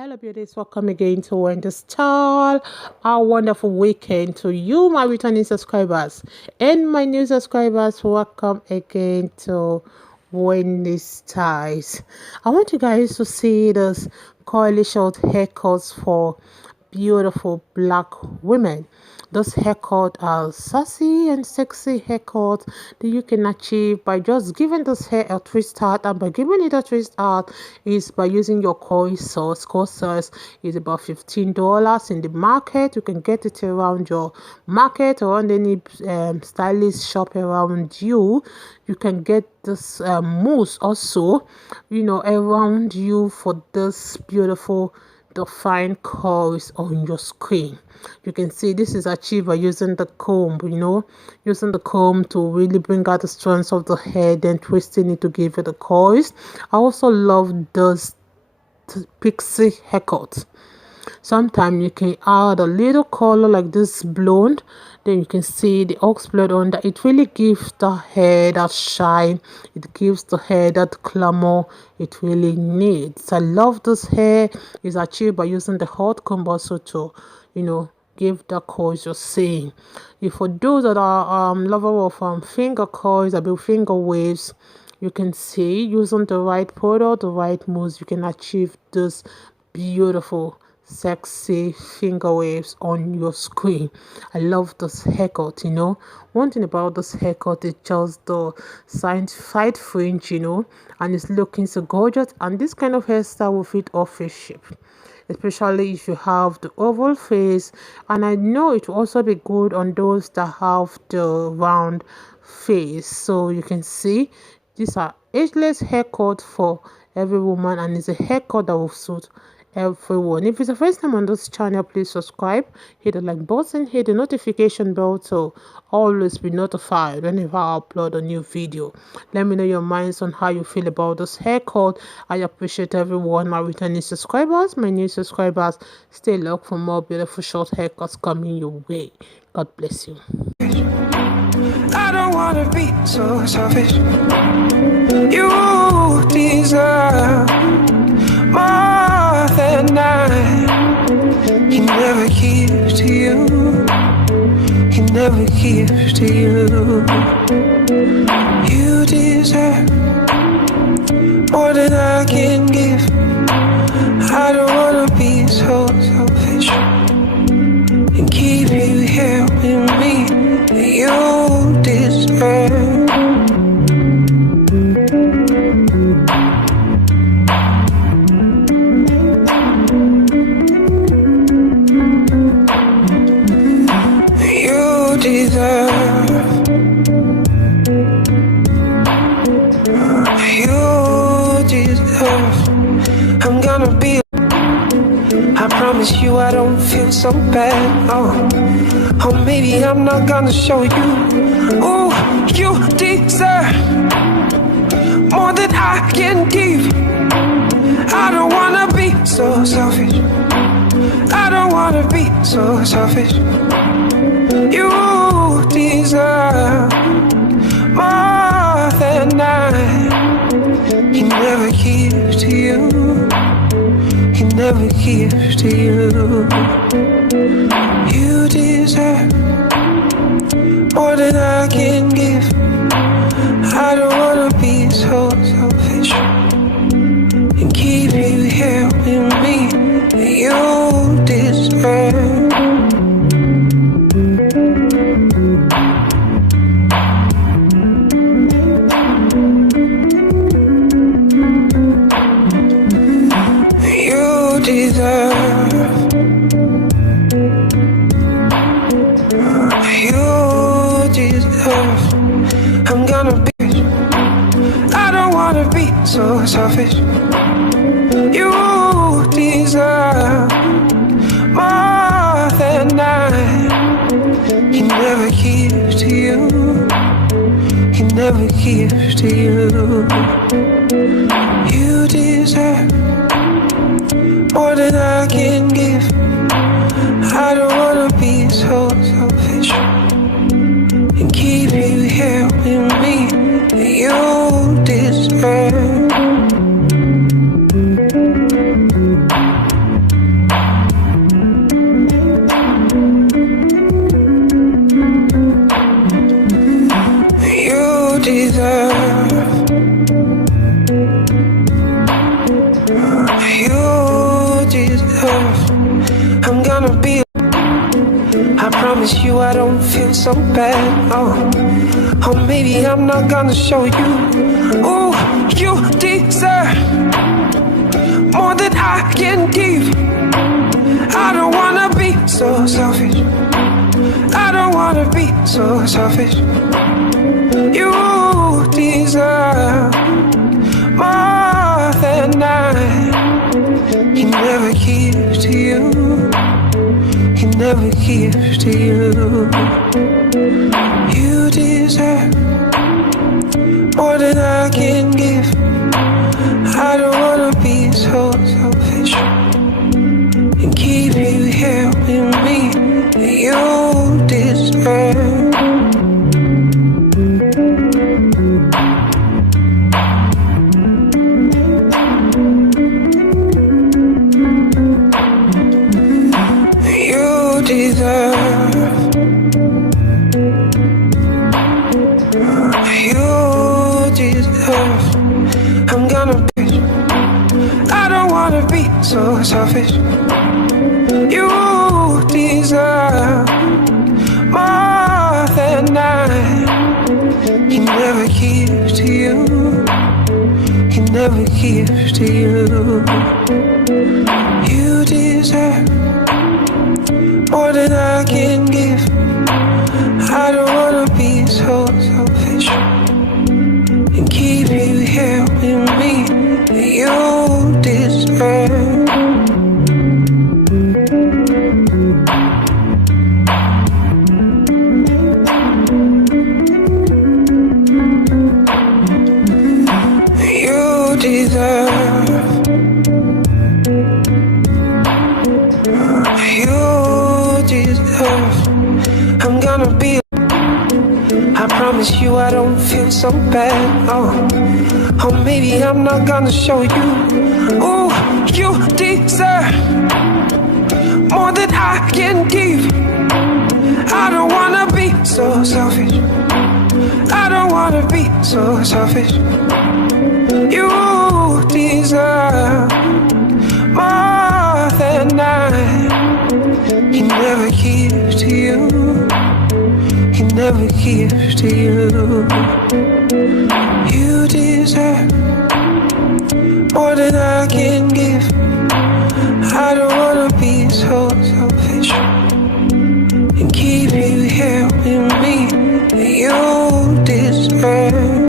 Hello beauties, welcome again to Wendy Style. A wonderful weekend to you, my returning subscribers, and my new subscribers. Welcome again to Wendy Styles. I want you guys to see this curly short haircuts for beautiful black women. Those haircuts are sassy and sexy haircuts that you can achieve by just giving this hair a twist out, and by giving it a twist out is by using your coil sauce. Coil sauce is about $15 in the market. You can get it around your market or on any stylist shop around you. You can get this mousse also, around you for this beautiful defined curls on your screen. You can see this is achieved by using the comb, using the comb to really bring out the strands of the hair, then twisting it to give it the curls. I also love those pixie haircuts. Sometimes you can add a little color like this blonde, then you can see the ox blood under. It really gives the hair that shine, it gives the hair that glamour it really needs. I love this hair. It's achieved by using the hot comb also to give the coils you're seeing. If for those that are lover of finger coils, finger waves, you can see using the right product, the right mousse, you can achieve this beautiful sexy finger waves on your screen. I love this haircut. One thing about this haircut is just the side fringe, and it's looking so gorgeous, and this kind of hairstyle will fit all face shape, especially if you have the oval face, and I know it will also be good on those that have the round face. So you can see these are ageless haircut for every woman, and it's a haircut that will suit everyone. If it's the first time on this channel, please subscribe, hit the like button, hit the notification bell to always be notified whenever I upload a new video. Let me know your minds on how you feel about this haircut. I appreciate everyone, my returning subscribers, my new subscribers. Stay locked for more beautiful short haircuts coming your way. God bless you. I don't wanna be so selfish. You deserve more than I can never give to you. Can never give to you. You deserve more than I can give. I don't wanna be so selfish and keep you here with me. You deserve. You deserve. You deserve. I'm gonna be. I promise you I don't feel so bad. Oh, maybe I'm not gonna show you. Oh, you deserve more than I can give. I don't wanna be so selfish. I don't wanna be so selfish. You deserve more than I can never give to you. Can never give to you. You deserve more than I can give. I don't wanna be so selfish and keep you here with me. You deserve. You deserve. You deserve. I'm gonna be. I don't wanna be so selfish. You deserve more than I can never give to you. Can never give to you. You deserve more than I can give. I don't wanna be so selfish and keep you here with me. You deserve. You deserve. I'm gonna be. I promise you I don't feel so bad. Oh, maybe I'm not gonna show you. Oh, you deserve more than I can give. I don't wanna be so selfish. I don't wanna be so selfish. You deserve more than he never gives to you. He never gives to you. You deserve more than I can give. I don't wanna be so selfish and keep you here with me. You deserve. You deserve. You deserve. I'm gonna be. I don't wanna be so selfish. You deserve more than he never gives to you. He never gives to you. You deserve more than I can give. I don't wanna be so selfish and keep you here with me. You deserve. You deserve. You deserve. I'm gonna be. I promise you I don't feel so bad. Oh, maybe I'm not gonna show you. Oh, you deserve more than I can give. I don't wanna be so selfish. I don't wanna be so selfish. You deserve more than he never gives to you. He never gives to you. You deserve more than I can give. I don't wanna be so selfish and keep you here with me. You